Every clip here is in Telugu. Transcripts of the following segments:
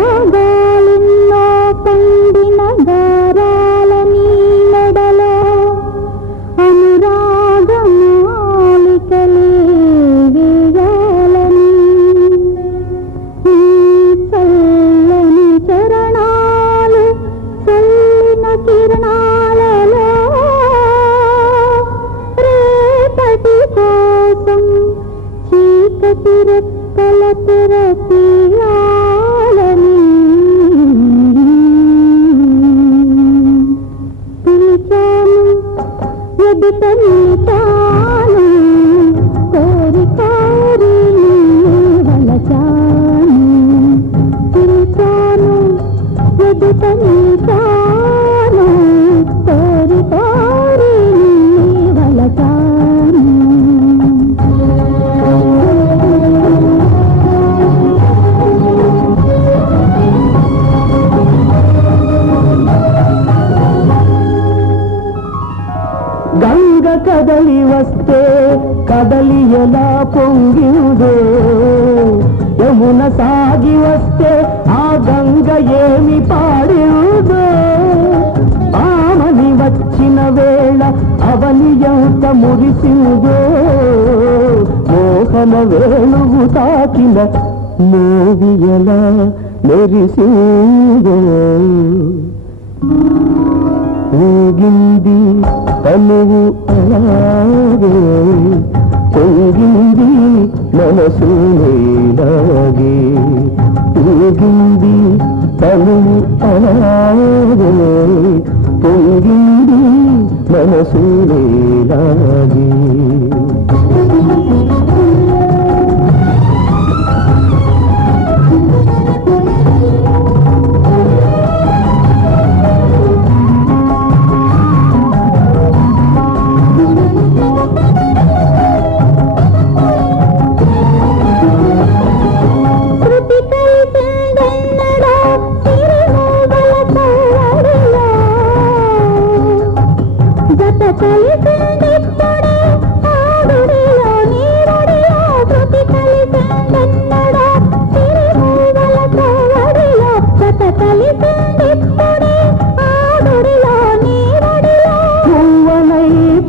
రాగాలెన్నో పండిన గారాలని మెడలో అనురాగమాలికలే వేయాలని ఈ చల్లని చరణాలు చల్లిన కిరణాలలో రేపటి కోసం చీకటి రెక్కల తెర తీయాలని పిలిచాను ఎదుట నిలిచాను కోరి కోరి వలచాను పిలిచాను ఎదుట నిలిచాను కోరి కోరి వలచాను గంగ కదలి వస్తే కదలి ఎలా పొంగిందో యమున సాగి వస్తే ఆ గంగ ఏమి పాడిందో ఆమని వచ్చిన వేళ అవని ఎంత మురిసిందో మోహన వేణువు తాకిన మోవి ఎలా మెరిసిందో ఊగింది తనువు అలాగే పొంగింది మనసు నీలాగే ఊగింది తనువు అలాగే పొంగింది మనసు నీలాగే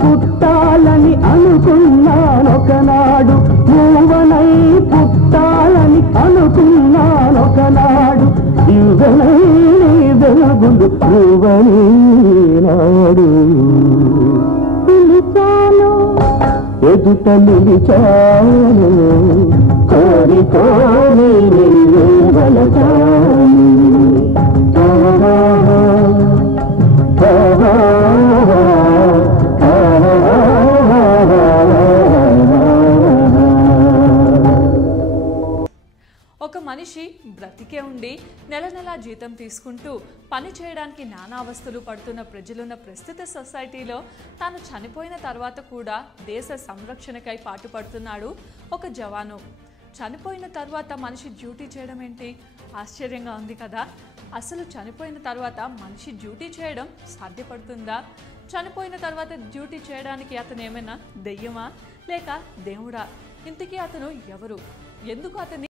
పుట్టాలని అనుకున్నానొకనాడు మూవనై పుట్టాలని అనుకున్నానొకనాడు ఇవనై వెలుగులు నువ్వని నాడు పిలిచాను ఎదుట నిలిచాను కోరి కోరి వలచాను ఒక మనిషి బ్రతికే ఉండి నెల నెలా జీతం తీసుకుంటూ పని చేయడానికి నానా అవస్థలు పడుతున్న ప్రజలున్న ప్రస్తుత సొసైటీలో తాను చనిపోయిన తర్వాత కూడా దేశ సంరక్షణకై పాటుపడుతున్నాడు ఒక జవాను. చనిపోయిన తర్వాత మనిషి డ్యూటీ చేయడం ఏంటి? ఆశ్చర్యంగా ఉంది కదా. అసలు చనిపోయిన తర్వాత మనిషి డ్యూటీ చేయడం సాధ్యపడుతుందా? చనిపోయిన తర్వాత డ్యూటీ చేయడానికి అతను ఏమైనా దెయ్యమా లేక దేవుడా? ఇంతకీ అతను ఎవరు? ఎందుకు అతని